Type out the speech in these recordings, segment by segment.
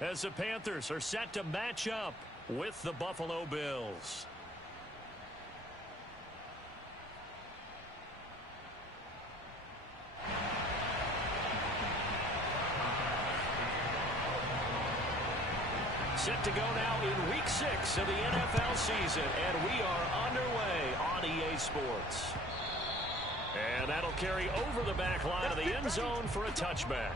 as the Panthers are set to match up with the Buffalo Bills. Set to go now in Week 6 of the NFL season, and we are underway on EA Sports. And that'll carry over the back line of the end zone for a touchback.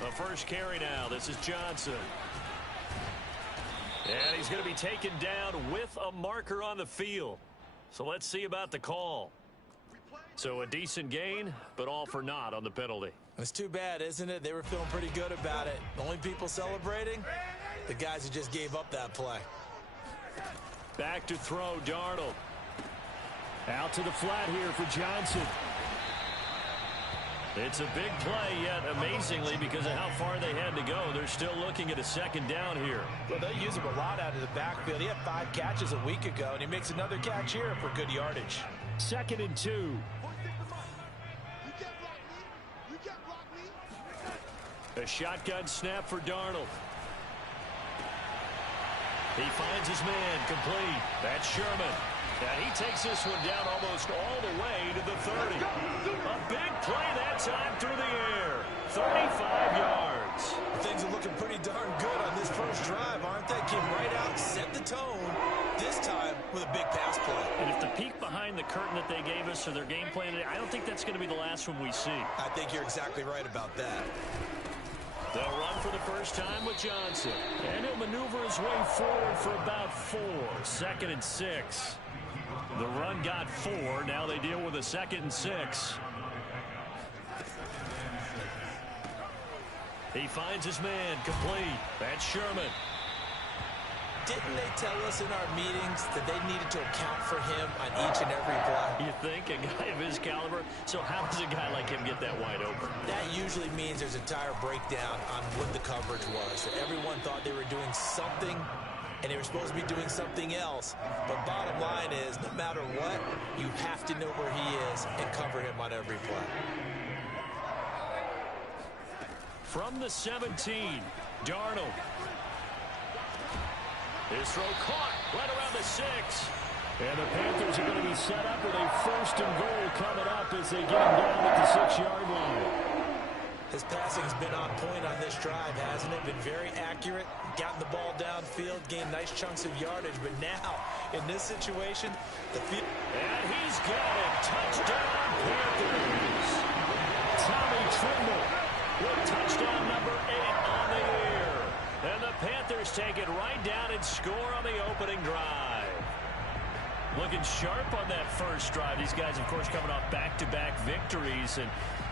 The first carry now. This is Johnson. And he's going to be taken down with a marker on the field. So let's see about the call. So a decent gain, but all for naught on the penalty. It's too bad, isn't it? They were feeling pretty good about it. The only people celebrating, the guys who just gave up that play. Back to throw, Darnold. Out to the flat here for Johnson. It's a big play, yet amazingly, because of how far they had to go, they're still looking at a second down here. Well, they use him a lot out of the backfield. He had 5 catches a week ago, and he makes another catch here for good yardage. 2nd and 2. A shotgun snap for Darnold. He finds his man complete. That's Sherman. And he takes this one down almost all the way to the 30. A big play that time through the air. 35 yards. Things are looking pretty darn good on this first drive, aren't they? Came right out, set the tone, this time with a big pass play. And if the peek behind the curtain that they gave us or their game plan, I don't think that's going to be the last one we see. I think you're exactly right about that. They'll run for the first time with Johnson. And he'll maneuver his way forward for about 4. 2nd and 6. The run got 4. Now they deal with a 2nd and 6. He finds his man complete. That's Sherman. Didn't they tell us in our meetings that they needed to account for him on each and every play? You think? A guy of his caliber? So how does a guy like him get that wide open? That usually means there's a entire breakdown on what the coverage was. Everyone thought they were doing something, and they were supposed to be doing something else. But bottom line is, no matter what, you have to know where he is and cover him on every play. From the 17, Darnold. His throw caught right around the 6. And the Panthers are going to be set up with a 1st and goal coming up as they get him down at the 6-yard line. His passing's been on point on this drive, hasn't it? Been very accurate, gotten the ball downfield, gained nice chunks of yardage. But now, in this situation, the field... And he's got it. Touchdown, Panthers. Tommy Trimble with touchdown number 8 on the year. And the Panthers take it right down and score on the opening drive. Looking sharp on that first drive. These guys, of course, coming off back-to-back victories. And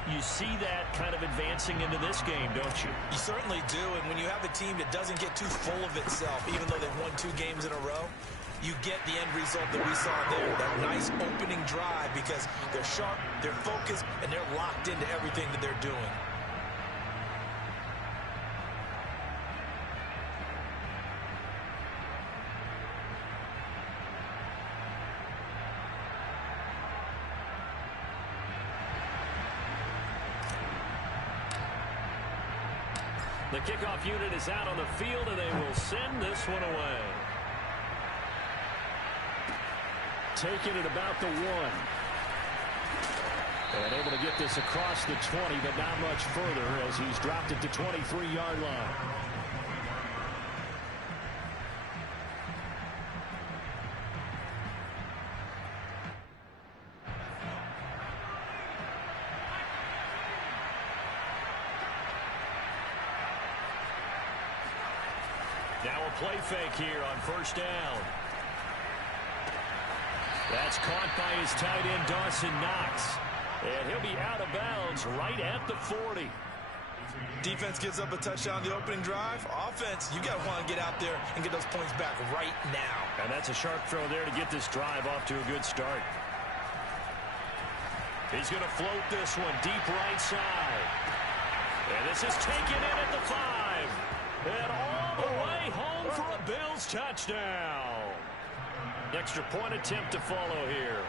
you see that kind of advancing into this game, don't you? You certainly do. And when you have a team that doesn't get too full of itself, even though they've won 2 games in a row, you get the end result that we saw there. That nice opening drive because they're sharp, they're focused, and they're locked into everything that they're doing. The kickoff unit is out on the field, and they will send this one away. Taking it about the 1. And able to get this across the 20, but not much further as he's dropped it to 23-yard line. Now a play fake here on 1st down. That's caught by his tight end, Dawson Knox. And he'll be out of bounds right at the 40. Defense gives up a touchdown the opening drive. Offense, you got to want to get out there and get those points back right now. And that's a sharp throw there to get this drive off to a good start. He's going to float this one deep right side. And this is taken in at the 5. And all the way home. for a Bills touchdown. Extra point attempt to follow here.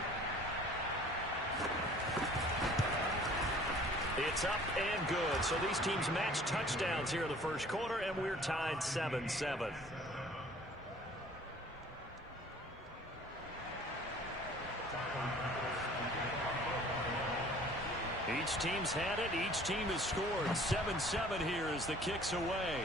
It's up and good. So these teams match touchdowns here in the first quarter, and we're tied 7-7. Each team's had it. Each team has scored. 7-7 here as the kick's away.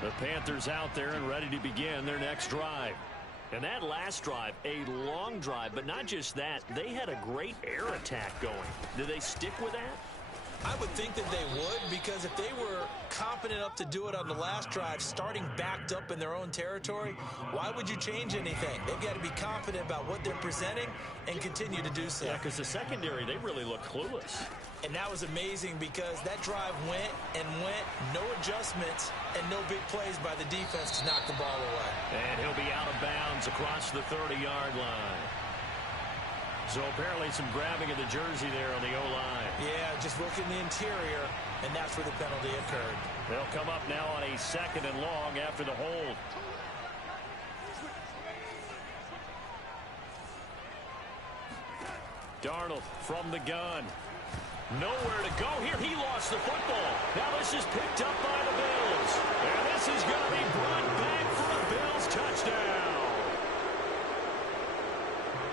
The Panthers out there and ready to begin their next drive. And that last drive, a long drive, but not just that. They had a great air attack going. Do they stick with that? I would think that they would, because if they were confident enough to do it on the last drive, starting backed up in their own territory, why would you change anything? They've got to be confident about what they're presenting and continue to do so. Yeah, because the secondary, they really look clueless. And that was amazing because that drive went and went, no adjustments, and no big plays by the defense to knock the ball away. And he'll be out of bounds across the 30-yard line. So apparently some grabbing of the jersey there on the O-line. Yeah, just looking the interior, and that's where the penalty occurred. They'll come up now on a 2nd and long after the hold. Darnold from the gun. Nowhere to go here. He lost the football. Now this is picked up by the Bills. And this is going to be brought back for a Bills touchdown.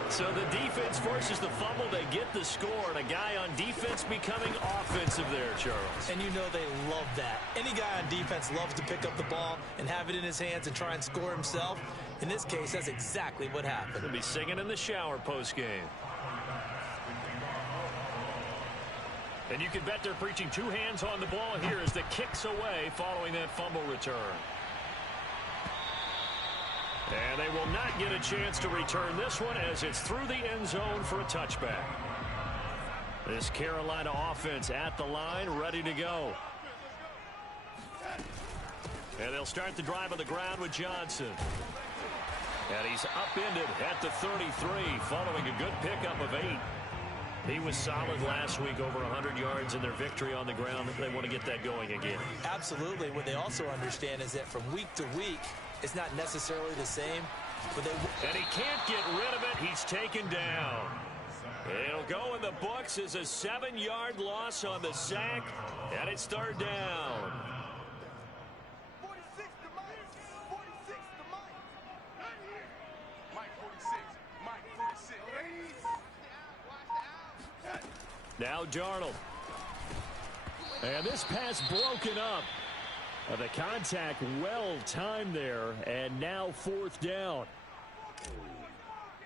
So the defense forces the fumble. They get the score. And a guy on defense becoming offensive there, Charles. And you know they love that. Any guy on defense loves to pick up the ball and have it in his hands and try and score himself. In this case, that's exactly what happened. He'll be singing in the shower post-game. And you can bet they're preaching two hands on the ball here as the kick's away following that fumble return. And they will not get a chance to return this one as it's through the end zone for a touchback. This Carolina offense at the line, ready to go. And they'll start the drive on the ground with Johnson. And he's upended at the 33 following a good pickup of 8. He was solid last week, over 100 yards in their victory on the ground. They want to get that going again. Absolutely. What they also understand is that from week to week, it's not necessarily the same. But and he can't get rid of it. He's taken down. It'll go in the books as a 7-yard loss on the sack, and it's 3rd down. 46 to Mike. 46 to Mike. Mike 46. Mike 46. Now Darnold. And this pass broken up. The contact well timed there, and now 4th down.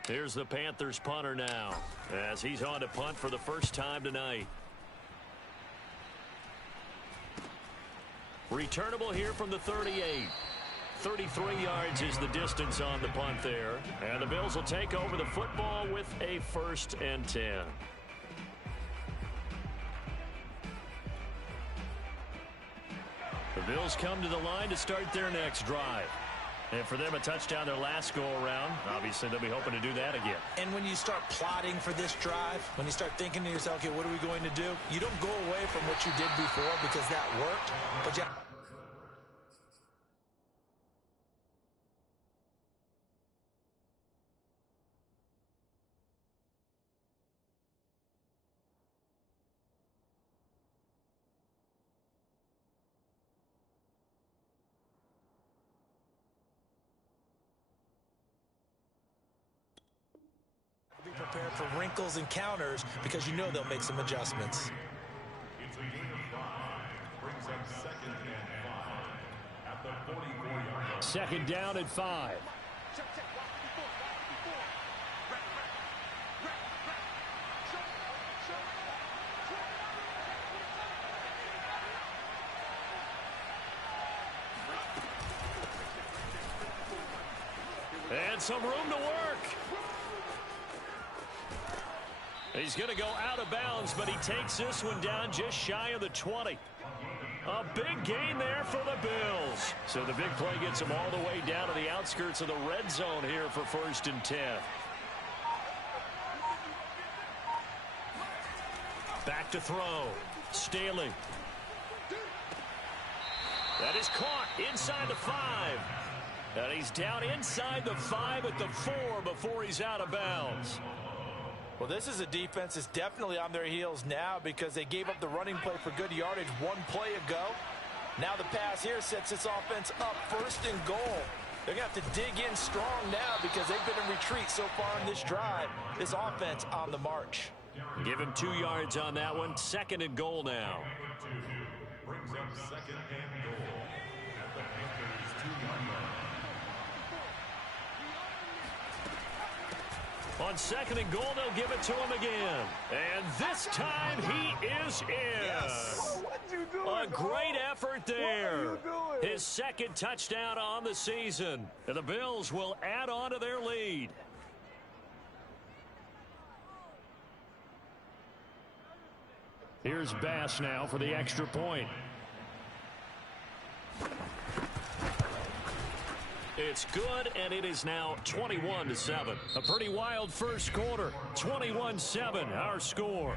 Here's the Panthers punter now as he's on to punt for the first time tonight. Returnable here from the 38. 33 yards is the distance on the punt there. And the Bills will take over the football with a 1st and 10. The Bills come to the line to start their next drive. And for them, a touchdown their last go-around. Obviously, they'll be hoping to do that again. And when you start plotting for this drive, when you start thinking to yourself, okay, what are we going to do? You don't go away from what you did before because that worked. But you be prepared for wrinkles and counters because you know they'll make some adjustments. It's a gain of 5. Brings up 2nd and 5 at the 44-yard line. 2nd down and 5. And some room to work. He's going to go out of bounds, but he takes this one down just shy of the 20. A big gain there for the Bills. So the big play gets them all the way down to the outskirts of the red zone here for 1st and 10. Back to throw. Staley. That is caught inside the 5. And he's down inside the 5 at the 4 before he's out of bounds. Well, this is a defense that's definitely on their heels now because they gave up the running play for good yardage one play ago. Now the pass here sets this offense up 1st and goal. They're going to have to dig in strong now because they've been in retreat so far in this drive. This offense on the march. Give him 2 yards on that one. 2nd and goal now. Brings up 2nd and goal at the Panthers 2-yard line. On 2nd and goal, they'll give it to him again. And this time he is in. Yes. A great effort there. His 2nd touchdown on the season. And the Bills will add on to their lead. Here's Bass now for the extra point. It's good, and it is now 21-7. A pretty wild first quarter. 21-7, our score.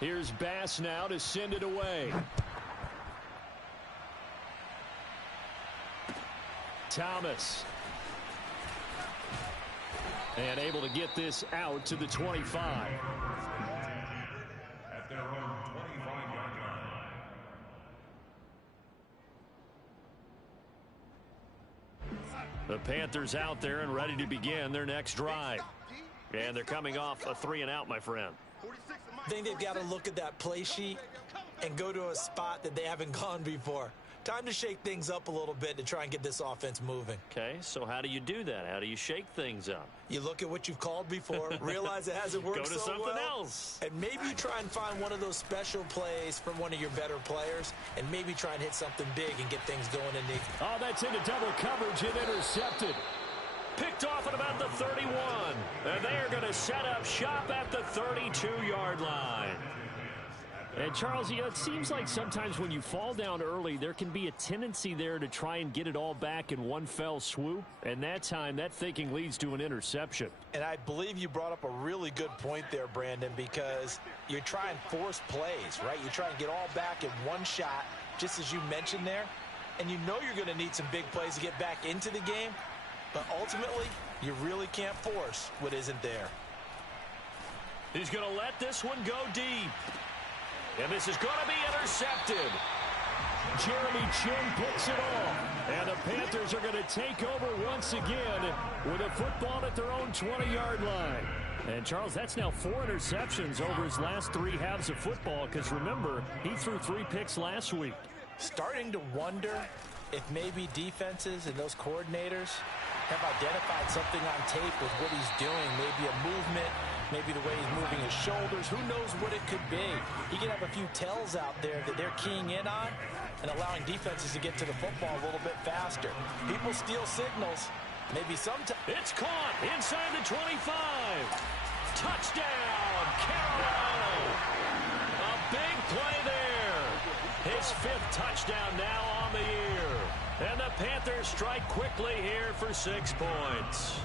Here's Bass now to send it away. Thomas. And able to get this out to the 25. At their own 25-yard line. The Panthers out there and ready to begin their next drive. And they're coming off a 3-and-out, my friend. I think they've got to look at that play sheet and go to a spot that they haven't gone before. Time to shake things up a little bit to try and get this offense moving. Okay, so how do you do that? How do you shake things up? You look at what you've called before, realize it hasn't worked so well. Go to something else. And maybe try and find one of those special plays from one of your better players, and maybe try and hit something big and get things going in the... Oh, that's into double coverage and intercepted. Picked off at about the 31. And they are going to set up shop at the 32-yard line. And, Charles, you know, it seems like sometimes when you fall down early, there can be a tendency there to try and get it all back in one fell swoop. And that time, that thinking leads to an interception. And I believe you brought up a really good point there, Brandon, because you're trying force plays, right? You try and get all back in one shot, just as you mentioned there. And you know you're going to need some big plays to get back into the game. But ultimately, you really can't force what isn't there. He's going to let this one go deep. And this is going to be intercepted. Jeremy Chin picks it off. And the Panthers are going to take over once again with a football at their own 20-yard line. And, Charles, that's now 4 interceptions over his last 3 halves of football because, remember, he threw 3 picks last week. Starting to wonder if maybe defenses and those coordinators have identified something on tape with what he's doing, maybe a movement, maybe the way he's moving his shoulders. Who knows what it could be? He could have a few tells out there that they're keying in on and allowing defenses to get to the football a little bit faster. People steal signals. Maybe sometimes. It's caught inside the 25. Touchdown, Carolina. A big play there. His 5th touchdown now on the year. And the Panthers strike quickly here for 6 points.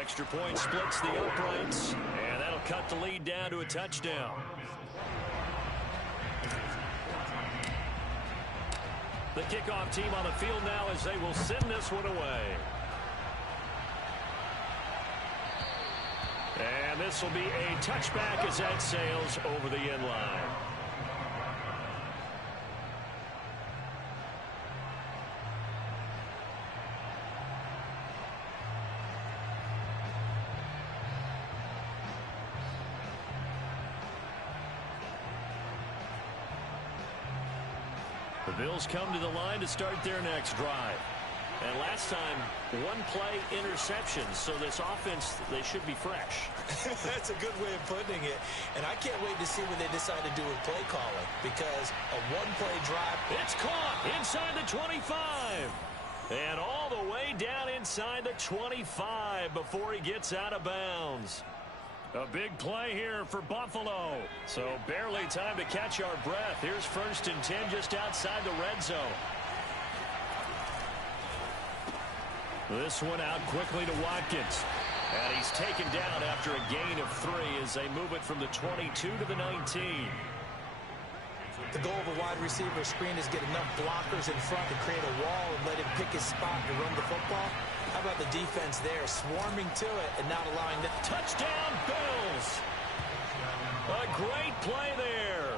Extra point splits the uprights, and that'll cut the lead down to a touchdown. The kickoff team on the field now as they will send this one away. And this will be a touchback as that sails over the end line. The Bills come to the line to start their next drive. And last time, one play interception. So this offense, they should be fresh. That's a good way of putting it. And I can't wait to see what they decide to do with play calling, because a one-play drive. It's caught inside the 25. And all the way down inside the 25 before he gets out of bounds. A big play here for Buffalo. So barely time to catch our breath. Here's 1st and 10 just outside the red zone. This one out quickly to Watkins. And he's taken down after a gain of 3 as they move it from the 22 to the 19. The goal of a wide receiver screen is get enough blockers in front to create a wall and let him pick his spot to run the football. How about the defense there, swarming to it and not allowing the touchdown Bills. A great play there.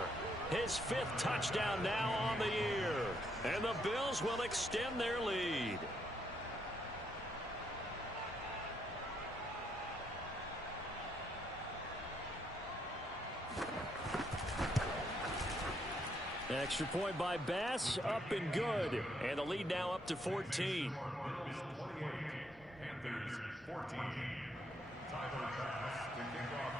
His 5th touchdown now on the year. And the Bills will extend their lead. Extra point by Bass, up and good. And the lead now up to 14. Panthers 14. Tyler Bass to kick off.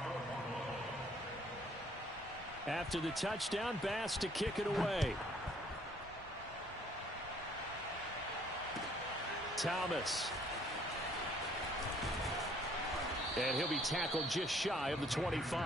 After the touchdown, Bass to kick it away. Thomas. And he'll be tackled just shy of the 25.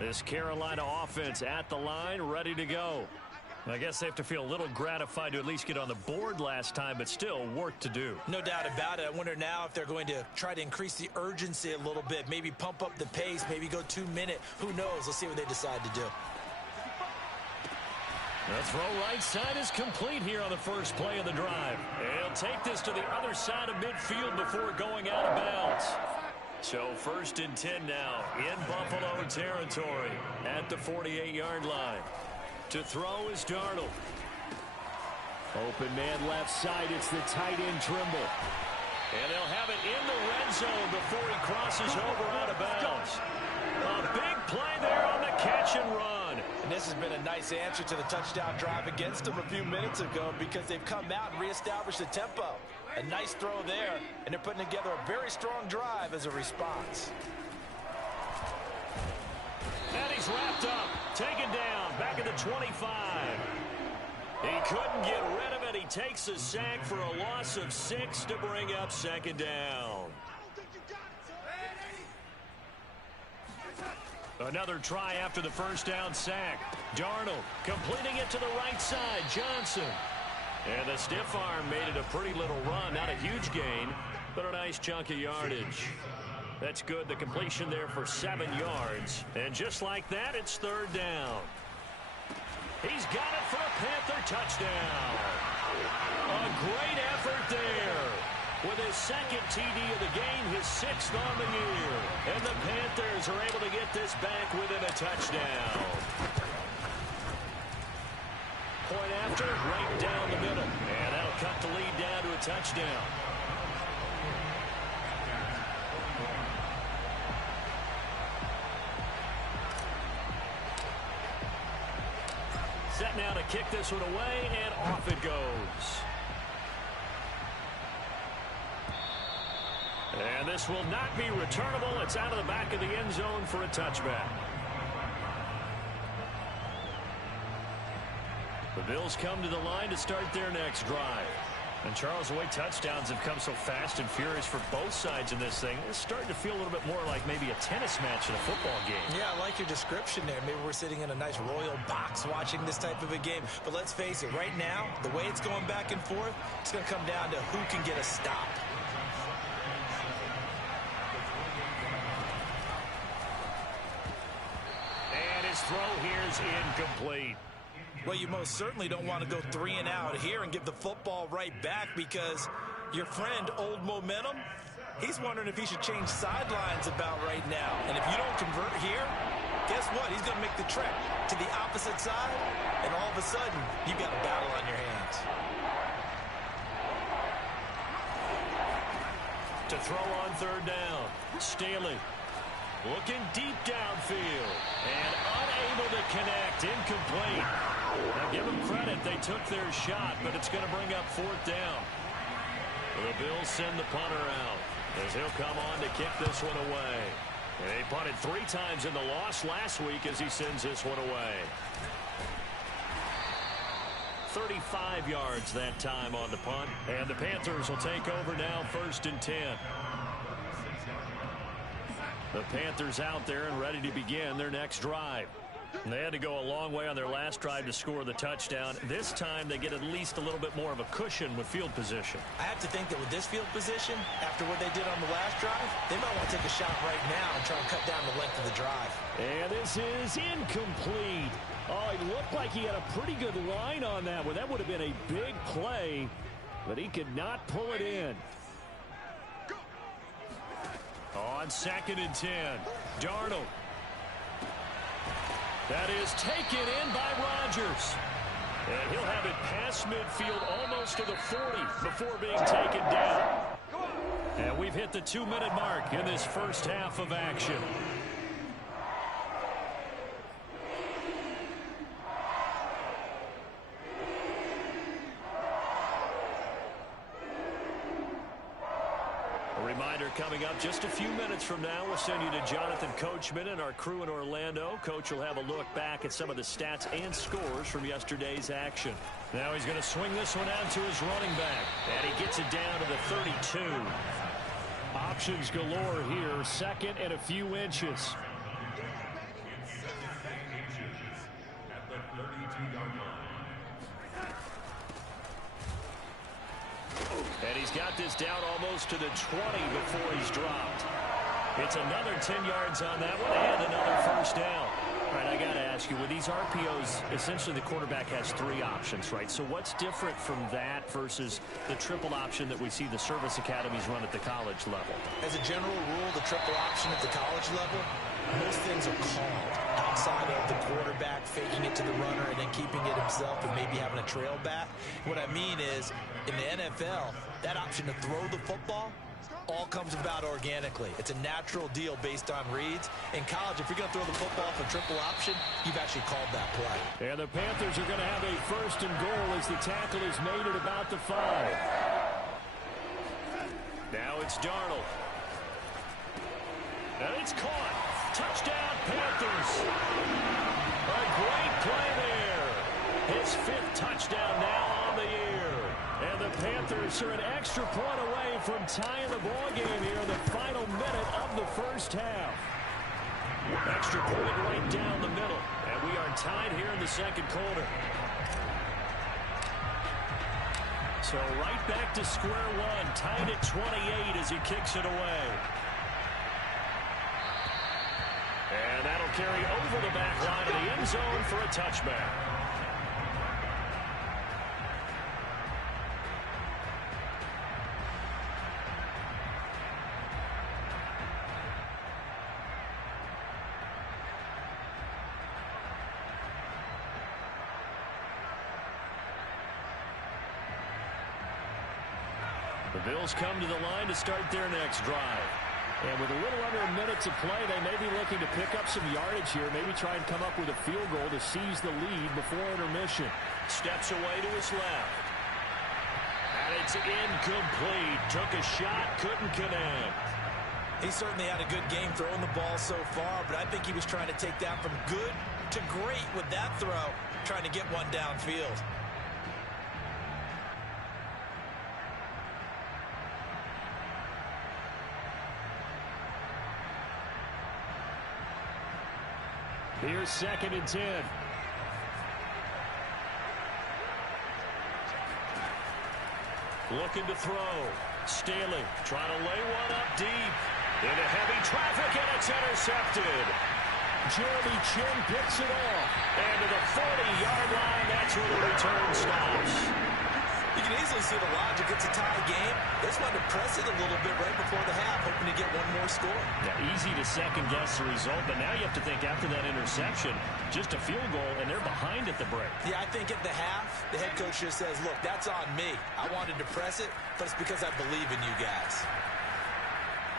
This Carolina offense at the line, ready to go. I guess they have to feel a little gratified to at least get on the board last time, but still work to do. No doubt about it. I wonder now if they're going to try to increase the urgency a little bit, maybe pump up the pace, maybe go 2-minute. Who knows? Let's see what they decide to do. The throw right side is complete here on the first play of the drive. He'll take this to the other side of midfield before going out of bounds. So 1st and 10 now in Buffalo territory at the 48-yard line. To throw is Darnold. Open man left side. It's the tight end Trimble. And they'll have it in the red zone before he crosses over out of bounds. A big play there on the catch and run. And this has been a nice answer to the touchdown drive against them a few minutes ago, because they've come out and reestablished the tempo. A nice throw there, and they're putting together a very strong drive as a response. And he's wrapped up, taken down, back at the 25. He couldn't get rid of it. He takes a sack for a loss of 6 to bring up 2nd down. Another try after the 1st down sack. Darnold completing it to the right side. Johnson. And the stiff arm made it a pretty little run. Not a huge gain, but a nice chunk of yardage. That's good. The completion there for 7 yards. And just like that, it's 3rd down. He's got it for a Panther touchdown. A great effort there. With his 2nd TD of the game, his 6th on the year. And the Panthers are able to get this back within a touchdown. Point after, right down the middle. And that'll cut the lead down to a touchdown. Set now to kick this one away, and off it goes. And this will not be returnable. It's out of the back of the end zone for a touchback. The Bills come to the line to start their next drive. And Charles, the way touchdowns have come so fast and furious for both sides in this thing, it's starting to feel a little bit more like maybe a tennis match in a football game. Yeah, I like your description there. Maybe we're sitting in a nice royal box watching this type of a game. But let's face it, right now, the way it's going back and forth, it's going to come down to who can get a stop. And his throw here is incomplete. Well, you most certainly don't want to go 3 and out here and give the football right back, because your friend, Old Momentum, he's wondering if he should change sidelines about right now. And if you don't convert here, guess what? He's going to make the trek to the opposite side, and all of a sudden, you've got a battle on your hands. To throw on third down. Staley looking deep downfield and unable to connect. Incomplete. Now give them credit. They took their shot, but it's going to bring up fourth down. The Bills send the punter out as he'll come on to kick this one away. And they punted 3 times in the loss last week as he sends this one away. 35 yards that time on the punt. And the Panthers will take over now, 1st and 10. The Panthers out there and ready to begin their next drive. And they had to go a long way on their last drive to score the touchdown. This time they get at least a little bit more of a cushion with field position. I have to think that with this field position, after what they did on the last drive, they might want to take a shot right now and try and cut down the length of the drive. And this is incomplete. Oh, he looked like he had a pretty good line on that one. That would have been a big play, but he could not pull it in. On 2nd and 10, Darnold. That is taken in by Rodgers. And he'll have it past midfield almost to the 40 before being taken down. And we've hit the 2-minute mark in this first half of action. Reminder coming up just a few minutes from now, we'll send you to Jonathan Coachman and our crew in Orlando. Coach will have a look back at some of the stats and scores from yesterday's action. Now he's going to swing this one out to his running back, and he gets it down to the 32. Options galore here, 2nd and a few inches. At the 32-yard line. And he's got this down almost to the 20 before he's dropped. It's another 10 yards on that one and another first down. All right, I got to ask you, with these RPOs, essentially the quarterback has 3 options, right? So what's different from that versus the triple option that we see the service academies run at the college level? As a general rule, the triple option at the college level, most things are called outside of the quarterback faking it to the runner and then keeping it himself and maybe having a trail back. What I mean is, in the NFL, that option to throw the football all comes about organically. It's a natural deal based on reads. In college, if you're going to throw the football for triple option, you've actually called that play. And the Panthers are going to have a 1st and goal as the tackle is made at about the 5. Now it's Darnold. And it's caught. Touchdown, Panthers. A great play there. His 5th touchdown now on the year. And the Panthers are an extra point away from tying the ball game here in the final minute of the first half. Extra point right down the middle. And we are tied here in the 2nd quarter. So right back to square one. Tied at 28 as he kicks it away. And that'll carry over the back line of the end zone for a touchback. The Bills come to the line to start their next drive. And with a little under a minute to play, they may be looking to pick up some yardage here, maybe try and come up with a field goal to seize the lead before intermission. Steps away to his left. And it's incomplete. Took a shot, couldn't connect. He certainly had a good game throwing the ball so far, but I think he was trying to take that from good to great with that throw, trying to get one downfield. Here's 2nd and 10. Looking to throw. Staley trying to lay one up deep. Into heavy traffic, and it's intercepted. Jeremy Chin picks it off. And to the 40-yard line, that's where the return stops. You can easily see the logic. It's a tie game. They just wanted to press it a little bit right before the half, hoping to get one more score. Yeah, easy to second-guess the result, but now you have to think after that interception, just a field goal, and they're behind at the break. Yeah, I think at the half, the head coach just says, look, that's on me. I wanted to press it, but it's because I believe in you guys.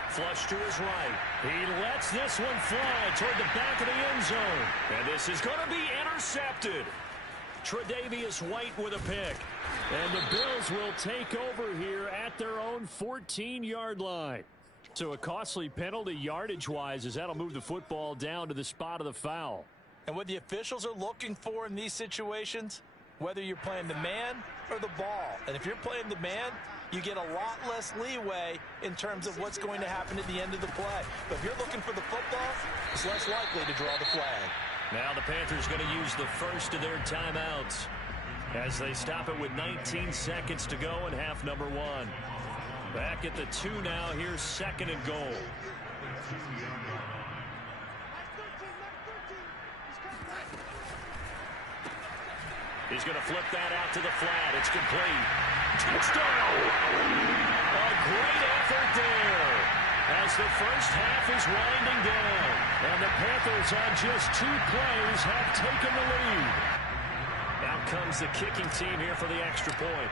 Flush to his right. He lets this one fly toward the back of the end zone. And this is going to be intercepted. Tre'Davious White with a pick. And the Bills will take over here at their own 14-yard line. So a costly penalty yardage-wise as that'll move the football down to the spot of the foul. And what the officials are looking for in these situations, whether you're playing the man or the ball. And if you're playing the man, you get a lot less leeway in terms of what's going to happen at the end of the play. But if you're looking for the football, it's less likely to draw the flag. Now the Panthers going to use the first of their timeouts as they stop it with 19 seconds to go in half number 1. Back at the 2 now. Here's 2nd and goal. He's going to flip that out to the flat. It's complete. Touchdown! A great effort there as the first half is winding down. And the Panthers on just 2 plays have taken the lead. Out comes the kicking team here for the extra point.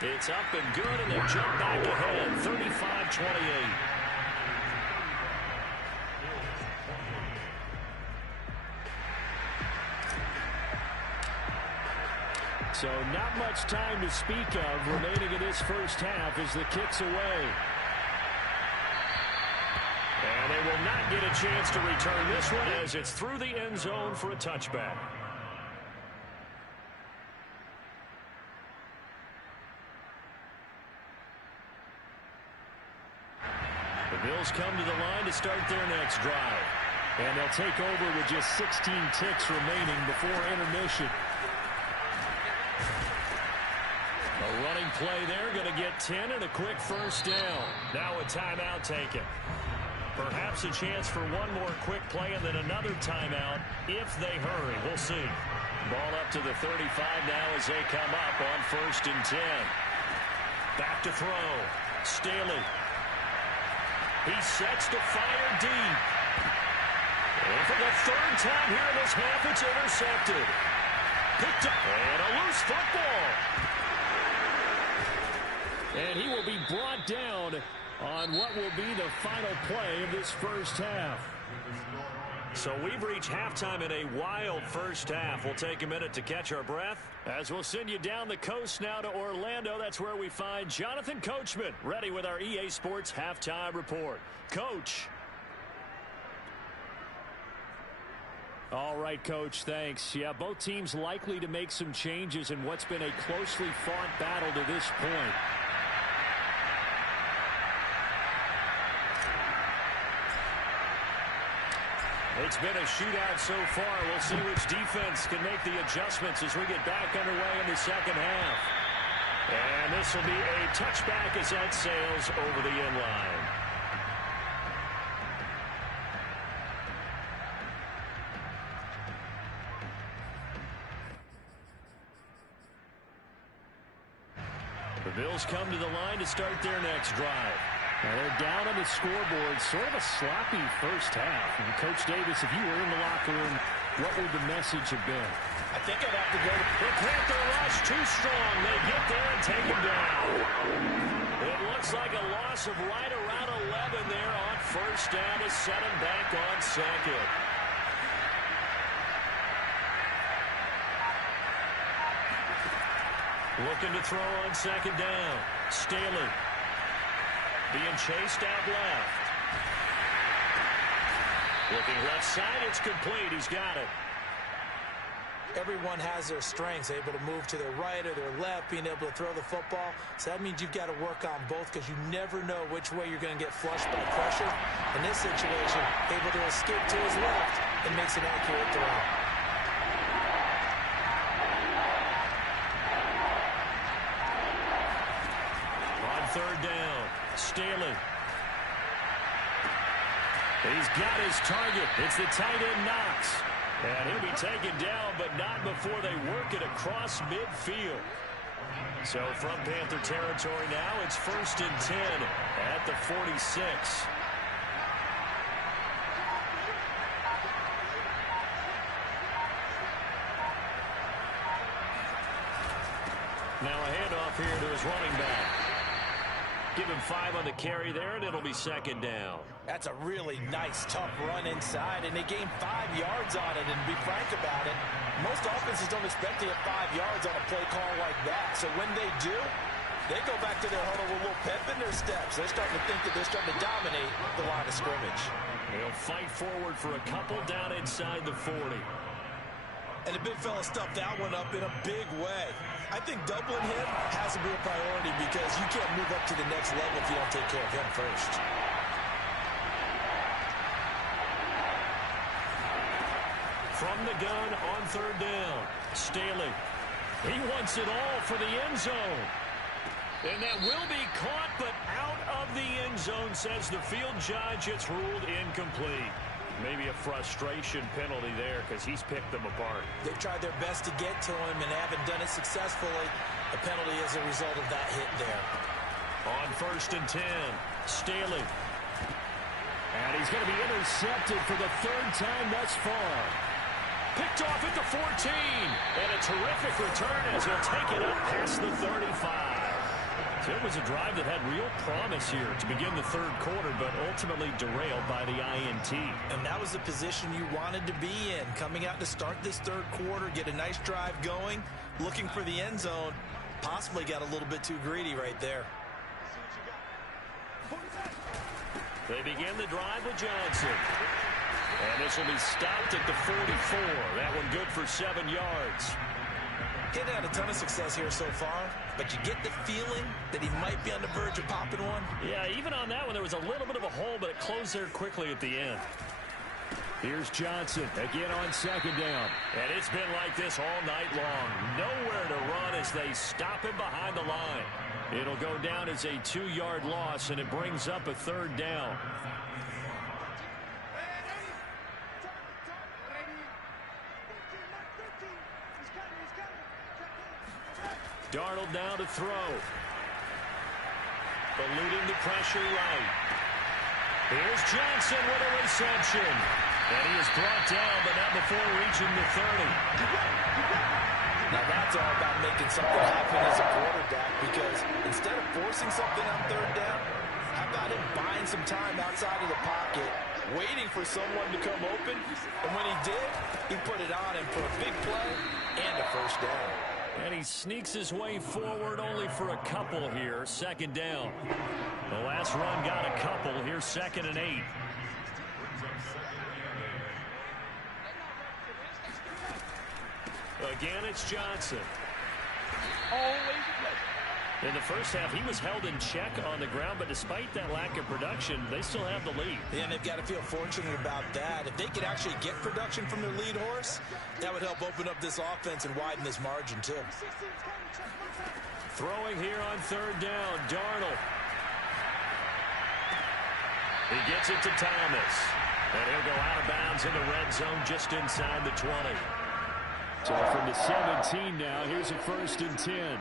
It's up and good, and they jump back ahead, 35-28. So not much time to speak of remaining in this first half as the kick's away. And they will not get a chance to return this one as it's through the end zone for a touchback. The Bills come to the line to start their next drive. And they'll take over with just 16 ticks remaining before intermission. A running play there, going to get 10 and a quick first down. Now a timeout taken. Perhaps a chance for one more quick play and then another timeout if they hurry. We'll see. Ball up to the 35 now as they come up on 1st and 10. Back to throw. Staley. He sets to fire deep. And for the 3rd time here in this half, it's intercepted. Picked up. And a loose football. And he will be brought down on what will be the final play of this first half. So we've reached halftime in a wild first half. We'll take a minute to catch our breath as we'll send you down the coast now to Orlando. That's where we find Jonathan Coachman ready with our EA Sports Halftime Report. Coach. All right, Coach, thanks. Yeah, both teams likely to make some changes in what's been a closely fought battle to this point. It's been a shootout so far. We'll see which defense can make the adjustments as we get back underway in the second half. And this will be a touchback as that sails over the end line. The Bills come to the line to start their next drive. Now they're down on the scoreboard, sort of a sloppy first half. And Coach Davis, if you were in the locker room, what would the message have been? I think I'd have to go. The Panther rush too strong. They get there and take him down. It looks like a loss of right around 11 there on 1st down to set him back on 2nd. Looking to throw on 2nd down. Staley. Being chased out left. Looking left side, it's complete. He's got it. Everyone has their strengths, able to move to their right or their left, being able to throw the football. So that means you've got to work on both because you never know which way you're going to get flushed by pressure. In this situation, able to escape to his left and makes an accurate throw. On 3rd down, Staley. He's got his target. It's the tight end Knox. And he'll be taken down, but not before they work it across midfield. So from Panther territory now, it's 1st and 10 at the 46. Now a handoff here to his running back. Give him 5 on the carry there, and it'll be second down. That's a really nice, tough run inside, and they gained 5 yards on it. And to be frank about it, most offenses don't expect to get 5 yards on a play call like that. So when they do, they go back to their huddle with a little pep in their steps. They're starting to think that they're starting to dominate the line of scrimmage. They'll fight forward for a couple down inside the 40. And the big fella stuffed that one up in a big way. I think doubling him has to be a priority because you can't move up to the next level if you don't take care of him first. From the gun on third down, Staley. He wants it all for the end zone. And that will be caught, but out of the end zone, says the field judge. It's ruled incomplete. Maybe a frustration penalty there because he's picked them apart. They've tried their best to get to him and haven't done it successfully. A penalty as a result of that hit there. On 1st and 10, Staley. And he's going to be intercepted for the 3rd time thus far. Picked off at the 14. And a terrific return as he'll take it up past the 35. So it was a drive that had real promise here to begin the 3rd quarter, but ultimately derailed by the INT. And that was the position you wanted to be in. Coming out to start this 3rd quarter, get a nice drive going, looking for the end zone. Possibly got a little bit too greedy right there. They begin the drive with Johnson. And this will be stopped at the 44. That one good for 7 yards. He's had a ton of success here so far, but you get the feeling that he might be on the verge of popping one. Yeah, even on that one, there was a little bit of a hole, but it closed there quickly at the end. Here's Johnson again on 2nd down. And it's been like this all night long. Nowhere to run as they stop him behind the line. It'll go down as a 2-yard loss, and it brings up a 3rd down. Darnold now to throw. Eluding the pressure right. Here's Johnson with a reception. And he is brought down, but not before reaching the 30. Now that's all about making something happen as a quarterback, because instead of forcing something on 3rd down, how about him buying some time outside of the pocket, waiting for someone to come open, and when he did, he put it on him for a big play and a 1st down. And he sneaks his way forward only for a couple here. 2nd down. The last run got a couple. Here's 2nd and 8. Again, it's Johnson. In the first half, he was held in check on the ground, but despite that lack of production, they still have the lead. Yeah, and they've got to feel fortunate about that. If they could actually get production from their lead horse, that would help open up this offense and widen this margin, too. Throwing here on 3rd down, Darnold. He gets it to Thomas. And he'll go out of bounds in the red zone just inside the 20. So from the 17 now, here's a 1st and 10.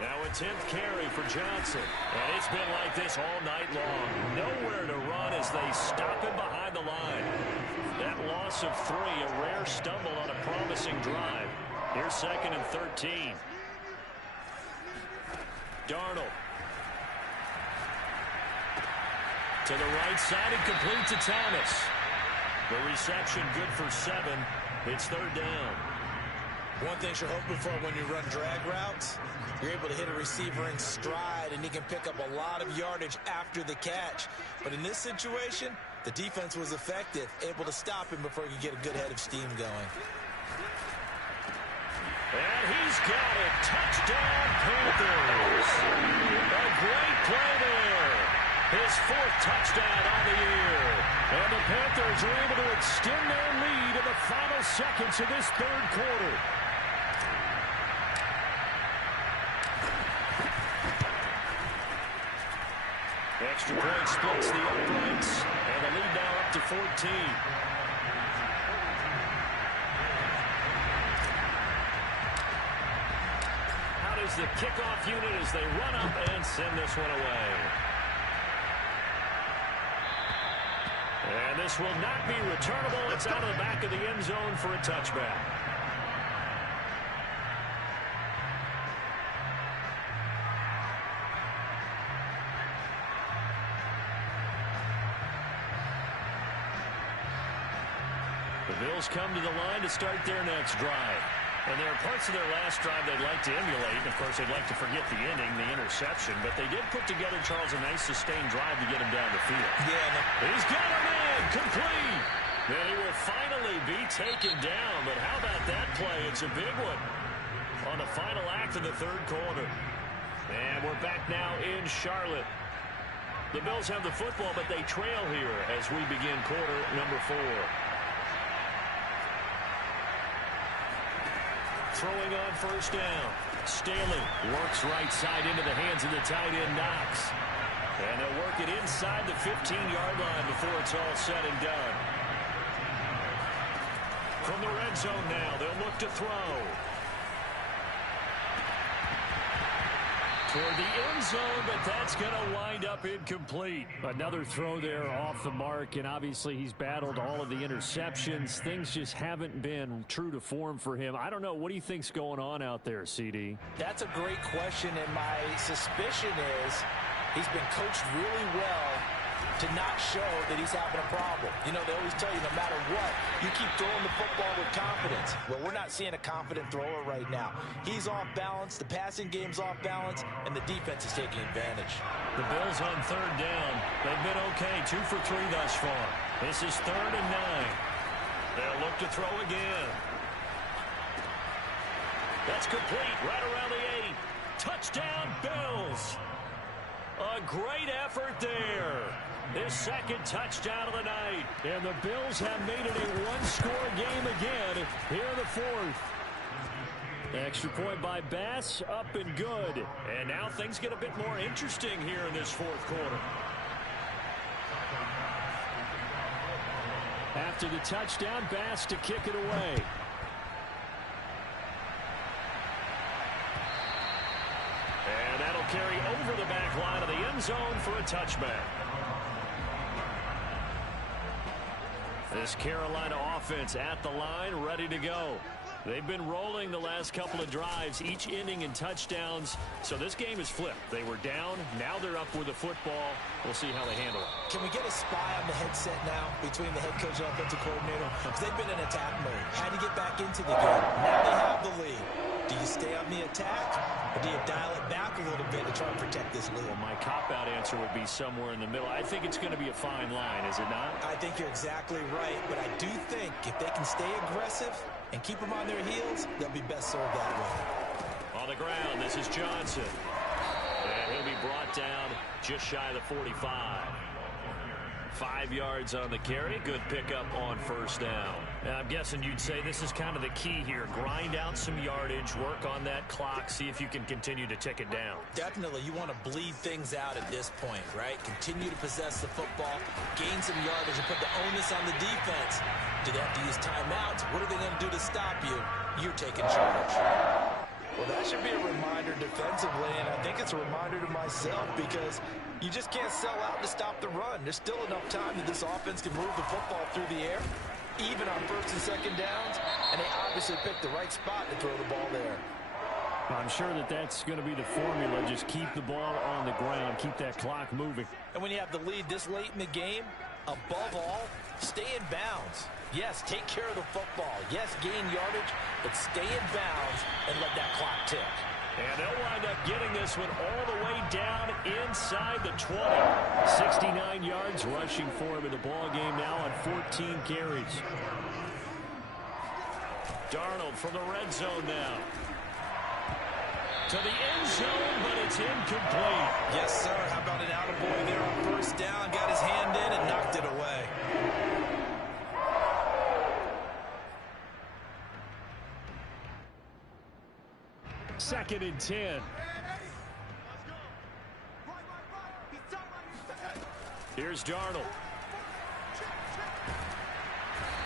Now a 10th carry for Johnson. And it's been like this all night long. Nowhere to run as they stop him behind the line. That loss of 3, a rare stumble on a promising drive. Here's 2nd and 13. Darnold. To the right side and complete to Thomas. The reception good for 7. It's 3rd down. One thing you're hoping for when you run drag routes, you're able to hit a receiver in stride, and he can pick up a lot of yardage after the catch. But in this situation, the defense was effective, able to stop him before he could get a good head of steam going. And he's got it. Touchdown, Panthers. A great play there. His 4th touchdown on the year. And the Panthers are able to extend their lead in the final seconds of this 3rd quarter. Extra point splits the uprights. And the lead now up to 14. Out is the kickoff unit as they run up and send this one away. And this will not be returnable. It's out of the back of the end zone for a touchback. The Bills come to the line to start their next drive. And there are parts of their last drive they'd like to emulate. And, of course, they'd like to forget the ending, the interception. But they did put together, Charles, a nice sustained drive to get him down the field. Yeah. He's got him in. Complete. And he will finally be taken down. But how about that play? It's a big one on the final act of the third quarter. And we're back now in Charlotte. The Bills have the football, but they trail here as we begin quarter number 4. Throwing on first down. Staley works right side into the hands of the tight end Knox. And they'll work it inside the 15-yard line before it's all said and done. From the red zone now, they'll look to throw. Toward the end zone, but that's going to wind up incomplete. Another throw there off the mark, and obviously he's battled all of the interceptions. Things just haven't been true to form for him. I don't know. What do you think's going on out there, CD? That's a great question, and my suspicion is he's been coached really well to not show that he's having a problem. You know, they always tell you no matter what, you keep throwing the football with confidence. Well, we're not seeing a confident thrower right now. He's off balance, the passing game's off balance, and the defense is taking advantage. The Bills on third down. They've been okay, 2 for 3 thus far. This is 3rd and 9. They'll look to throw again. That's complete, right around the 8. Touchdown, Bills. A great effort there. His second touchdown of the night. And the Bills have made it a one-score game again here in the 4th. Extra point by Bass, up and good. And now things get a bit more interesting here in this 4th quarter. After the touchdown, Bass to kick it away. And that'll carry over the back line of the end zone for a touchback. This Carolina offense at the line, ready to go. They've been rolling the last couple of drives, each ending in touchdowns. So this game is flipped. They were down. Now they're up with the football. We'll see how they handle it. Can we get a spy on the headset now between the head coach and offensive coordinator? Because they've been in attack mode. Had to get back into the game. Now they have the lead. Do you stay on the attack, or do you dial it back a little bit to try and protect this lead? Well, my cop-out answer would be somewhere in the middle. I think it's going to be a fine line, is it not? I think you're exactly right, but I do think if they can stay aggressive and keep them on their heels, they'll be best served that way. On the ground, this is Johnson. And he'll be brought down just shy of the 45. 5 yards on the carry. Good pickup on first down. And I'm guessing you'd say this is kind of the key here. Grind out some yardage, work on that clock, see if you can continue to tick it down. Definitely. You want to bleed things out at this point, right? Continue to possess the football, gain some yardage, and put the onus on the defense. Do they have to use timeouts? What are they going to do to stop you? You're taking charge. Well, that should be a reminder defensively, and I think it's a reminder to myself because you just can't sell out to stop the run. There's still enough time that this offense can move the football through the air, even on first and second downs, and they obviously picked the right spot to throw the ball there. I'm sure that that's going to be the formula. Just keep the ball on the ground, keep that clock moving. And when you have the lead this late in the game, above all, stay in bounds. Yes, take care of the football. Yes, gain yardage, but stay in bounds and let that clock tick. And they'll wind up getting this one all the way down inside the 20. 69 yards rushing for him in the ball game now on 14 carries. Darnold from the red zone now. To the end zone, but it's incomplete. Yes, sir. How about an attaboy there on first down? Got his hand in and knocked it away. Second and 10. Here's Darnold.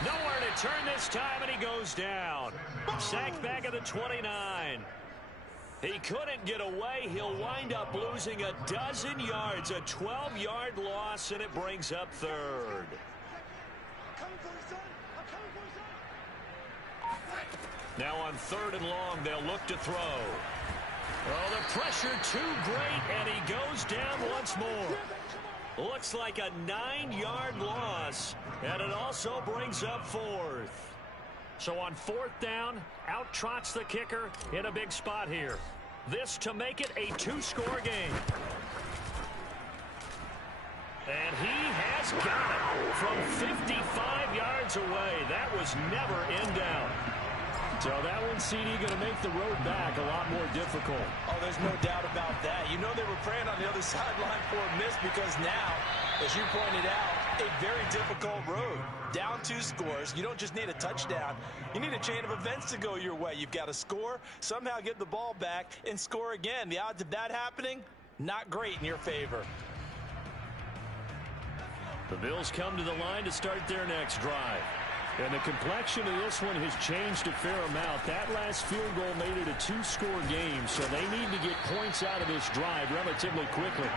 Nowhere to turn this time, and he goes down. Sacked back at the 29. He couldn't get away. He'll wind up losing a dozen yards, a 12-yard loss, and it brings up third. Now on 3rd and long, they'll look to throw. Oh, the pressure too great, and he goes down once more. Looks like a 9-yard loss, and it also brings up 4th. So on 4th down, out trots the kicker in a big spot here. This to make it a 2-score game. And he has got it from 55 yards away. That was never in doubt. So that one, CD, going to make the road back a lot more difficult. Oh, there's no doubt about that. You know they were praying on the other sideline for a miss because now, as you pointed out, a very difficult road. Down 2 scores. You don't just need a touchdown. You need a chain of events to go your way. You've got to score, somehow get the ball back, and score again. The odds of that happening, not great in your favor. The Bills come to the line to start their next drive. And the complexion of this one has changed a fair amount. That last field goal made it a 2-score game, so they need to get points out of this drive relatively quickly.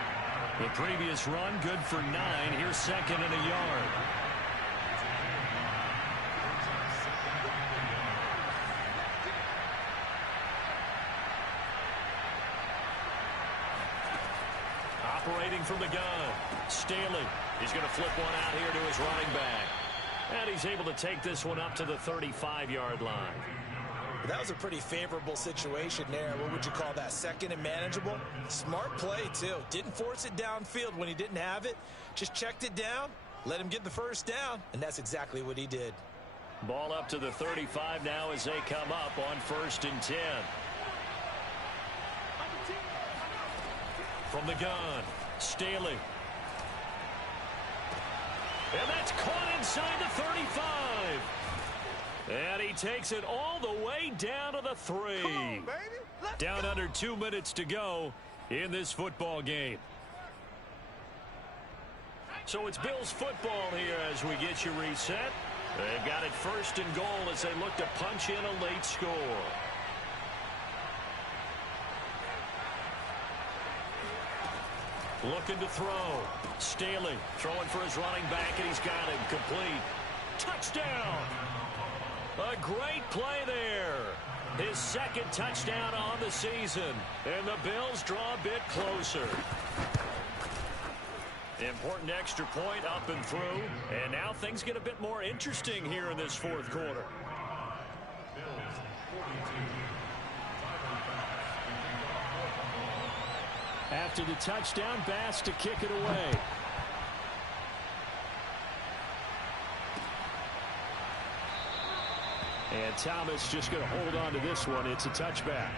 The previous run, good for 9. Here's 2nd and a yard. Operating from the gun, Staley. He's going to flip one out here to his running back. And he's able to take this one up to the 35-yard line. That was a pretty favorable situation there. What would you call that? 2nd and manageable? Smart play, too. Didn't force it downfield when he didn't have it. Just checked it down, let him get the first down, and that's exactly what he did. Ball up to the 35 now as they come up on 1st and 10. From the gun, Staley. And that's caught inside the 35. And he takes it all the way down to the 3. Come on, baby. Down under 2 minutes to go in this football game. So it's Bills football here as we get you reset. They've got it 1st and goal as they look to punch in a late score. Looking to throw. Staley throwing for his running back, and he's got it complete. Touchdown! A great play there. His 2nd touchdown on the season. And the Bills draw a bit closer. Important extra point up and through. And now things get a bit more interesting here in this 4th quarter. After the touchdown, Bass to kick it away. And Thomas just going to hold on to this one. It's a touchback.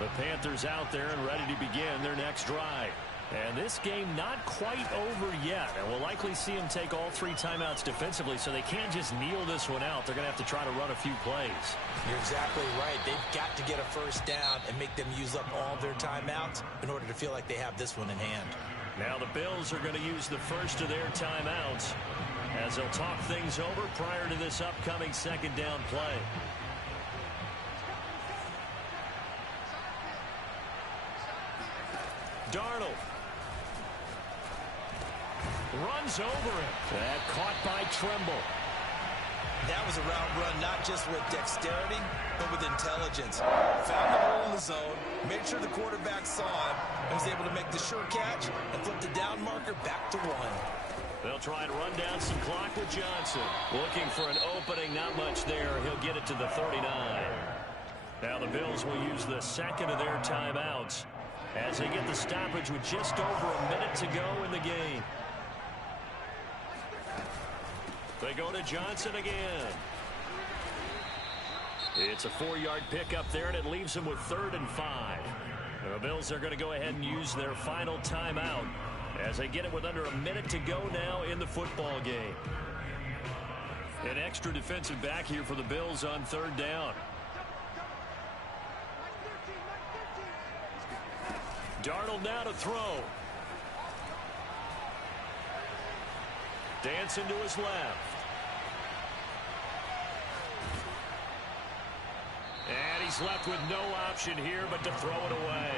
The Panthers out there and ready to begin their next drive. And this game not quite over yet. And we'll likely see them take all 3 timeouts defensively, so they can't just kneel this one out. They're going to have to try to run a few plays. You're exactly right. They've got to get a first down and make them use up all their timeouts in order to feel like they have this one in hand. Now the Bills are going to use the first of their timeouts as they'll talk things over prior to this upcoming 2nd down play. Darnold runs over it. That caught by Trimble. That was a route run not just with dexterity, but with intelligence. Found the hole in the zone, made sure the quarterback saw him, and was able to make the sure catch and flip the down marker back to 1. They'll try and run down some clock with Johnson. Looking for an opening, not much there. He'll get it to the 39. Now the Bills will use the 2nd of their timeouts as they get the stoppage with just over a minute to go in the game. They go to Johnson again. It's a 4-yard pickup there, and it leaves them with 3rd and 5. The Bills are going to go ahead and use their final timeout as they get it with under a minute to go now in the football game. An extra defensive back here for the Bills on 3rd down. Darnold now to throw. Dancing to his left. He's left with no option here but to throw it away.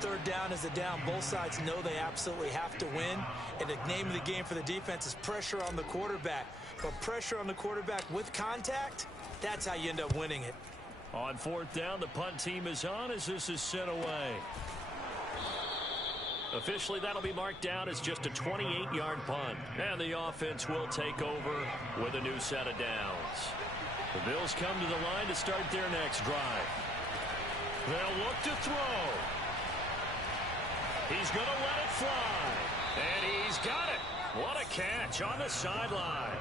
Third down is a down. Both sides know they absolutely have to win. And the name of the game for the defense is pressure on the quarterback. But pressure on the quarterback with contact, that's how you end up winning it. On fourth down, the punt team is on as this is sent away. Officially, that'll be marked down as just a 28-yard punt. And the offense will take over with a new set of downs. The Bills come to the line to start their next drive. They'll look to throw. He's going to let it fly. And he's got it. What a catch on the sideline.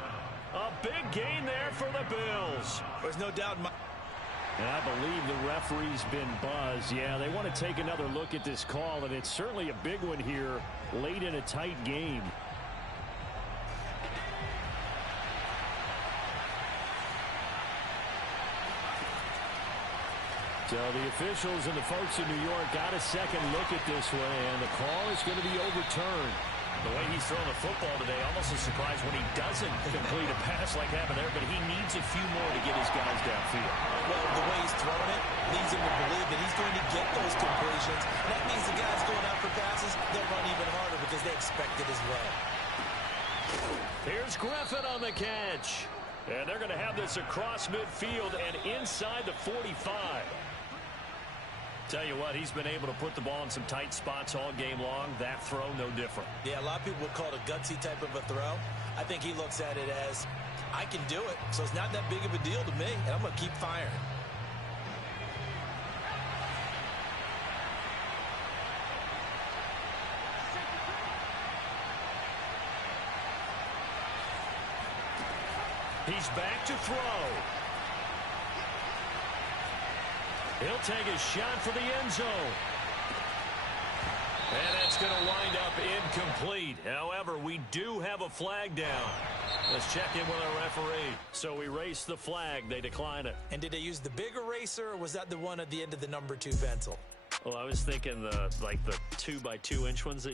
A big gain there for the Bills. There's no doubt. And I believe the referee's been buzzed. Yeah, they want to take another look at this call, and it's certainly a big one here late in a tight game. So the officials and the folks in New York got a second look at this one, and the call is going to be overturned. The way he's throwing the football today, almost a surprise when he doesn't complete a pass like happened there, but he needs a few more to get his guys downfield. Well, the way he's throwing it leads him to believe that he's going to get those completions. And that means the guys going out for passes, they'll run even harder because they expect it as well. Here's Griffin on the catch. And they're going to have this across midfield and inside the 45. Tell you what, he's been able to put the ball in some tight spots all game long. That throw, no different. Yeah, a lot of people would call it a gutsy type of a throw. I think he looks at it as, I can do it, so it's not that big of a deal to me, and I'm going to keep firing. He's back to throw. He'll take a shot for the end zone. And that's going to wind up incomplete. However, we do have a flag down. Let's check in with our referee. So we race the flag. They decline it. And did they use the big eraser, or was that the one at the end of the number 2 pencil? Well, I was thinking the 2 by 2 inch ones that